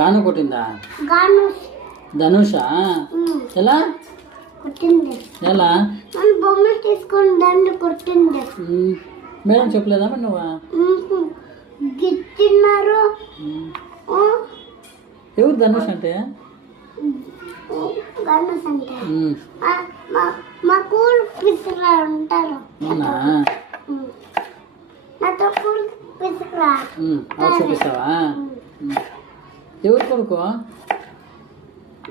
గాను కొట్టిందా? ధనుషా? ఎలా ఎలా బొమ్మ తీసుకొని దాన్ని కొట్టింది. మేడం చెప్పలేదా మరి నువ్వు? గిట్టిన్నారు. ఎవరు ధనుష్ అంటే? ధనుష్ అంటే మా కూల్ పిసుకురా ఉంటారు. అవునా? నాతో కూల్ పిసుకురా చూపిస్తావా? ఎవరు కొడుకు?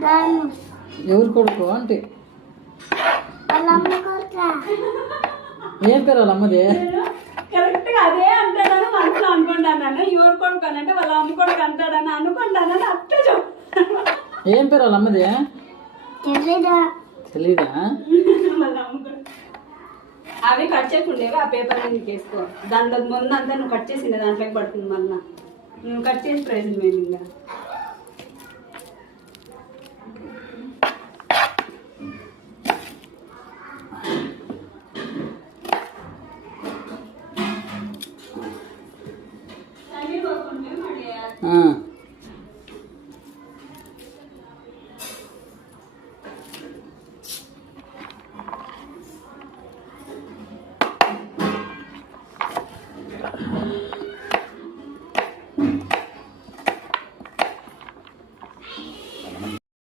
ధనుష్. ఎవరు కొడుకు అంటే? వాళ్ళ అమ్మ కొడుకు. ఏం పేరు వాళ్ళ అమ్మది? కరెక్ట్ గా అదే అంటాడని మనసులో అనుకుంటాను. ఎవరు కొడుకు అని అంటే వాళ్ళ అమ్మ కొడుకు అంటాడని అనుకుంటానని అట్టే చెప్పు. ఏం పేరు వాళ్ళ అమ్మది? తెలీదా? తెలీదా? వాళ్ళ అమ్మ కొడుకు. అవి కట్ చేయకుండేవి ఆ పేపర్ నీకు వేసుకో. దాంట్లో ముందు అంతా నువ్వు కట్ చేసిన దాంట్లోకి పడుతుంది. మళ్ళీ నువ్వు కట్ చేసి ప్రయోజనం ఏమి ఇంకా.